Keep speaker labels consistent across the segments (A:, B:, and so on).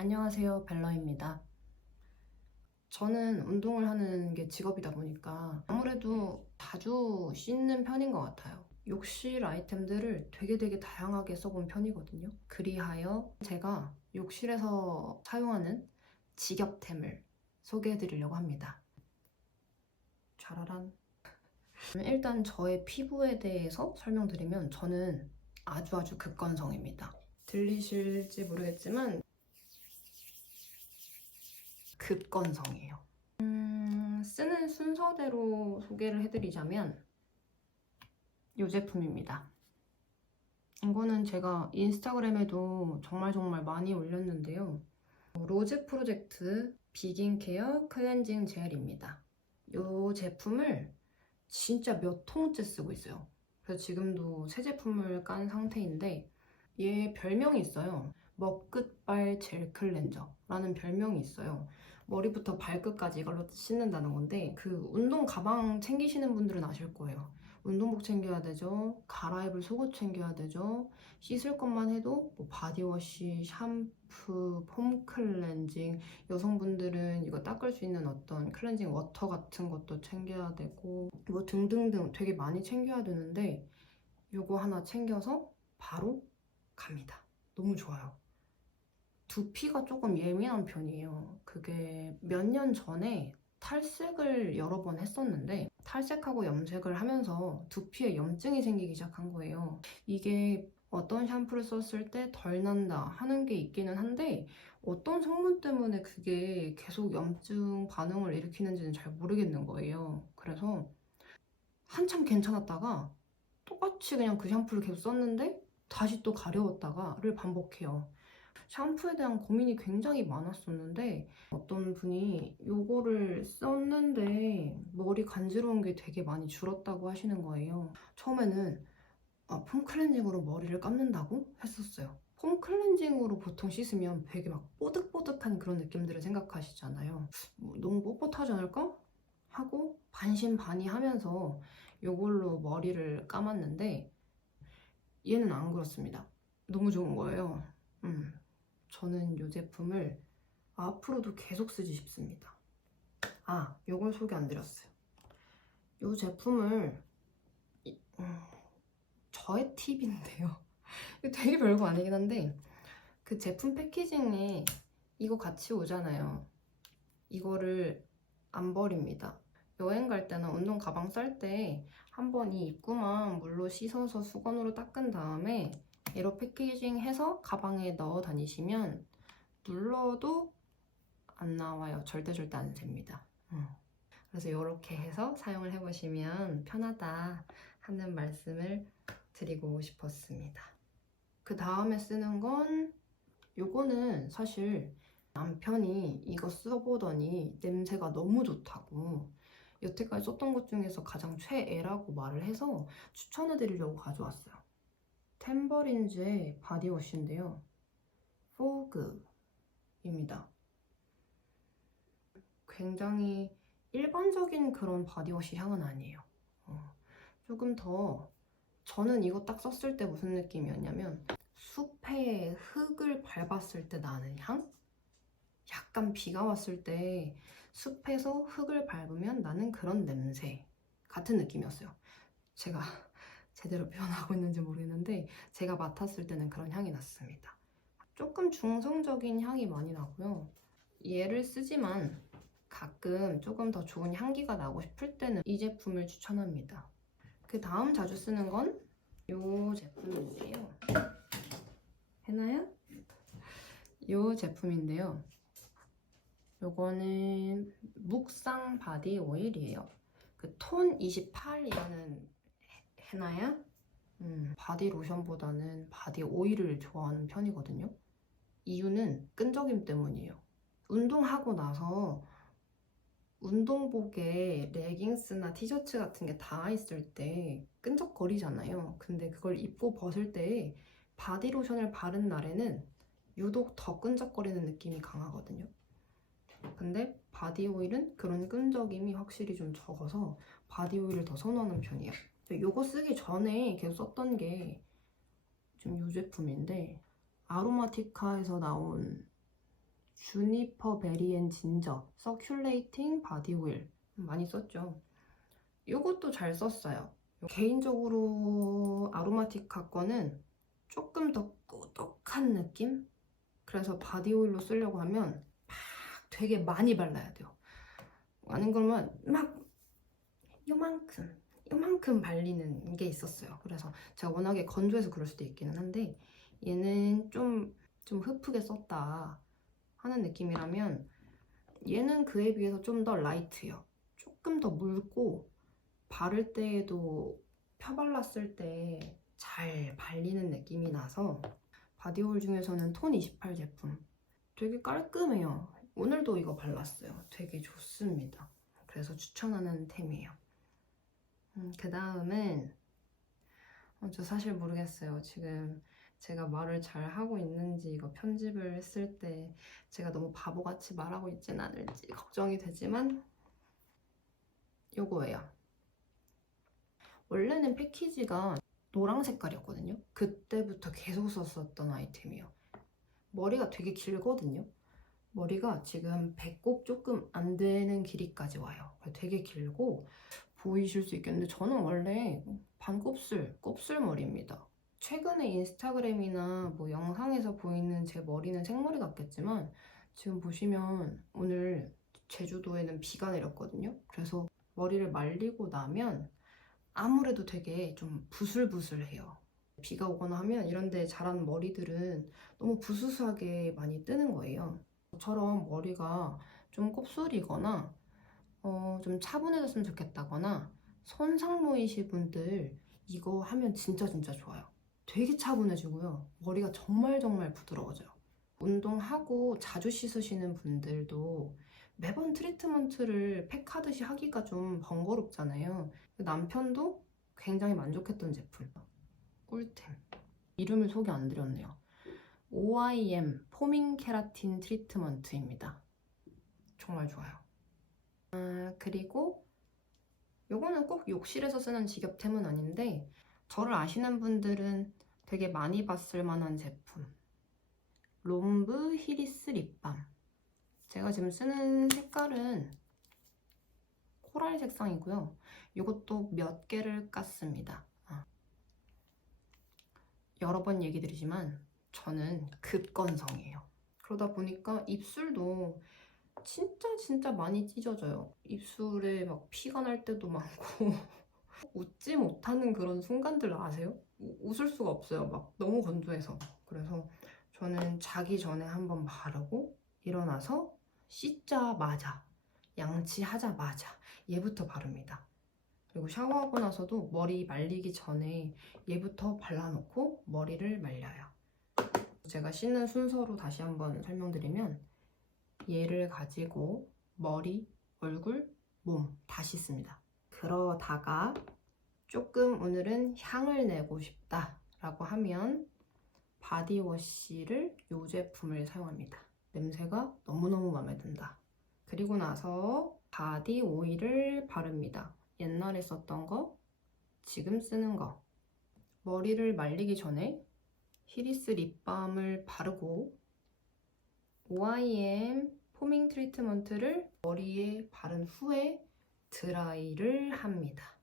A: 안녕하세요. 벨러입니다. 저는 운동을 하는 게 직업이다 보니까 아무래도 자주 씻는 편인 것 같아요. 욕실 아이템들을 되게 되게 다양하게 써본 편이거든요. 그리하여 제가 욕실에서 사용하는 직업템을 소개해 드리려고 합니다. 짜라란. 일단 저의 피부에 대해서 설명드리면 저는 아주 아주 극건성입니다. 들리실지 모르겠지만 급건성이에요. 음, 쓰는 순서대로 소개를 해드리자면 이 제품입니다. 이거는 제가 인스타그램에도 정말 정말 많이 올렸는데요. 로즈 프로젝트 비긴 케어 클렌징 젤입니다. 이 제품을 진짜 몇 통째 쓰고 있어요. 그래서 지금도 새 제품을 깐 상태인데 얘 별명이 있어요. 먹끝발 젤 클렌저라는 별명이 있어요. 머리부터 발끝까지 이걸로 씻는다는 건데 그 운동 가방 챙기시는 분들은 아실 거예요. 운동복 챙겨야 되죠. 갈아입을 속옷 챙겨야 되죠. 씻을 것만 해도 뭐 바디워시, 샴푸, 폼 클렌징, 여성분들은 이거 닦을 수 있는 어떤 클렌징 워터 같은 것도 챙겨야 되고 뭐 등등등 되게 많이 챙겨야 되는데 이거 하나 챙겨서 바로 갑니다. 너무 좋아요. 두피가 조금 예민한 편이에요. 그게 몇 년 전에 탈색을 여러 번 했었는데 탈색하고 염색을 하면서 두피에 염증이 생기기 시작한 거예요. 이게 어떤 샴푸를 썼을 때 덜 난다 하는 게 있기는 한데 어떤 성분 때문에 그게 계속 염증 반응을 일으키는지는 잘 모르겠는 거예요. 그래서 한참 괜찮았다가 똑같이 그냥 그 샴푸를 계속 썼는데 다시 또 가려웠다가를 반복해요. 샴푸에 대한 고민이 굉장히 많았었는데 어떤 분이 요거를 썼는데 머리 간지러운 게 되게 많이 줄었다고 하시는 거예요. 처음에는 아, 폼 클렌징으로 머리를 감는다고 했었어요. 폼 클렌징으로 보통 씻으면 되게 막 뽀득뽀득한 그런 느낌들을 생각하시잖아요. 뭐, 너무 뻣뻣하지 않을까? 하고 반신반의 하면서 요걸로 머리를 감았는데 얘는 안 그렇습니다. 너무 좋은 거예요. 음. 저는 이 제품을 앞으로도 계속 쓰지 싶습니다. 아, 요걸 소개 안 드렸어요. 이 제품을 이- 음, 저의 팁인데요. 되게 별거 아니긴 한데 그 제품 패키징에 이거 같이 오잖아요. 이거를 안 버립니다. 여행 갈 때나 운동 가방 쌀 때 한 번 이 입구만 물로 씻어서 수건으로 닦은 다음에 에러 패키징 해서 가방에 넣어 다니시면 눌러도 안 나와요. 절대 절대 안 셉니다. 음. 그래서 이렇게 해서 사용을 해보시면 편하다 하는 말씀을 드리고 싶었습니다. 그 다음에 쓰는 건 요거는 사실 남편이 이거 써보더니 냄새가 너무 좋다고 여태까지 썼던 것 중에서 가장 최애라고 말을 해서 추천해 드리려고 가져왔어요. 템버린즈의 바디워시인데요. 포그입니다. 굉장히 일반적인 그런 바디워시 향은 아니에요. 어, 조금 더 저는 이거 딱 썼을 때 무슨 느낌이었냐면 숲의 흙을 밟았을 때 나는 향? 약간 비가 왔을 때 숲에서 흙을 밟으면 나는 그런 냄새 같은 느낌이었어요. 제가 제대로 표현하고 있는지 모르겠는데 제가 맡았을 때는 그런 향이 났습니다. 조금 중성적인 향이 많이 나고요. 얘를 쓰지만 가끔 조금 더 좋은 향기가 나고 싶을 때는 이 제품을 추천합니다. 그 다음 자주 쓰는 건 이 제품인데요. 해나요? 이 제품인데요. 요거는 묵상 바디 오일이에요. 그 톤 28이라는 해나야? 음, 바디 로션보다는 바디 오일을 좋아하는 편이거든요. 이유는 끈적임 때문이에요. 운동하고 나서 운동복에 레깅스나 티셔츠 같은 게 닿아 있을 때 끈적거리잖아요. 근데 그걸 입고 벗을 때 바디 로션을 바른 날에는 유독 더 끈적거리는 느낌이 강하거든요. 근데 바디 오일은 그런 끈적임이 확실히 좀 적어서 바디 오일을 더 선호하는 편이에요. 요거 쓰기 전에 계속 썼던 게 좀 요 제품인데 아로마티카에서 나온 주니퍼 베리 앤 진저 서큘레이팅 바디 오일 많이 썼죠. 이것도 잘 썼어요. 개인적으로 아로마티카 거는 조금 더 꾸덕한 느낌? 그래서 바디 오일로 쓰려고 하면 막 되게 많이 발라야 돼요. 아닌 그러면 막 요만큼 요만큼 발리는 게 있었어요. 그래서 제가 워낙에 건조해서 그럴 수도 있기는 한데 얘는 좀, 좀 흡프게 썼다 하는 느낌이라면 얘는 그에 비해서 좀 더 라이트해요. 조금 더 묽고 바를 때에도 펴발랐을 때 잘 발리는 느낌이 나서 바디오일 중에서는 톤 28 제품 되게 깔끔해요. 오늘도 이거 발랐어요. 되게 좋습니다. 그래서 추천하는 템이에요. 음, 그 다음은 어, 저 사실 모르겠어요. 지금 제가 말을 잘 하고 있는지 이거 편집을 했을 때 제가 너무 바보같이 말하고 있진 않을지 걱정이 되지만 요거예요. 원래는 패키지가 노랑 색깔이었거든요. 그때부터 계속 썼었던 아이템이에요. 머리가 되게 길거든요. 머리가 지금 배꼽 조금 안 되는 길이까지 와요. 되게 길고 보이실 수 있겠는데 저는 원래 반곱슬, 곱슬머리입니다. 최근에 인스타그램이나 뭐 영상에서 보이는 제 머리는 생머리 같겠지만 지금 보시면 오늘 제주도에는 비가 내렸거든요. 그래서 머리를 말리고 나면 아무래도 되게 좀 부슬부슬해요. 비가 오거나 하면 이런 데 자란 머리들은 너무 부스스하게 많이 뜨는 거예요. 저처럼 머리가 좀 곱슬이거나 어, 좀 차분해졌으면 좋겠다거나 손상 모이실 분들 이거 하면 진짜 진짜 좋아요. 되게 차분해지고요. 머리가 정말 정말 부드러워져요. 운동하고 자주 씻으시는 분들도 매번 트리트먼트를 팩하듯이 하기가 좀 번거롭잖아요. 남편도 굉장히 만족했던 제품. 꿀템. 이름을 소개 안 드렸네요. OIM 포밍 케라틴 트리트먼트입니다. 정말 좋아요. 아, 그리고 요거는 꼭 욕실에서 쓰는 직업템은 아닌데 저를 아시는 분들은 되게 많이 봤을 만한 제품. 롬브 히리스 립밤. 제가 지금 쓰는 색깔은 코랄 색상이고요. 이것도 몇 개를 깠습니다. 아. 여러 번 얘기 드리지만 저는 급건성이에요. 그러다 보니까 입술도 진짜 진짜 많이 찢어져요. 입술에 막 피가 날 때도 많고 웃지 못하는 그런 순간들 아세요? 우- 웃을 수가 없어요. 막 너무 건조해서. 그래서 저는 자기 전에 한번 바르고 일어나서 씻자마자 양치하자마자 얘부터 바릅니다. 그리고 샤워하고 나서도 머리 말리기 전에 얘부터 발라놓고 머리를 말려요. 제가 씻는 순서로 다시 한번 설명드리면 얘를 가지고 머리, 얼굴, 몸 다 씻습니다. 그러다가 조금 오늘은 향을 내고 싶다 라고 하면 바디워시를 이 제품을 사용합니다. 냄새가 너무너무 마음에 든다. 그리고 나서 바디 오일을 바릅니다. 옛날에 썼던 거, 지금 쓰는 거. 머리를 말리기 전에 히리스 립밤을 바르고 OIM 포밍 트리트먼트를 머리에 바른 후에 드라이를 합니다.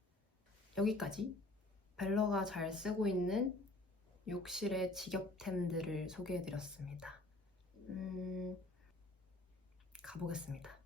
A: 여기까지 벨러가 잘 쓰고 있는 욕실의 직업템들을 소개해드렸습니다. 음, 가보겠습니다.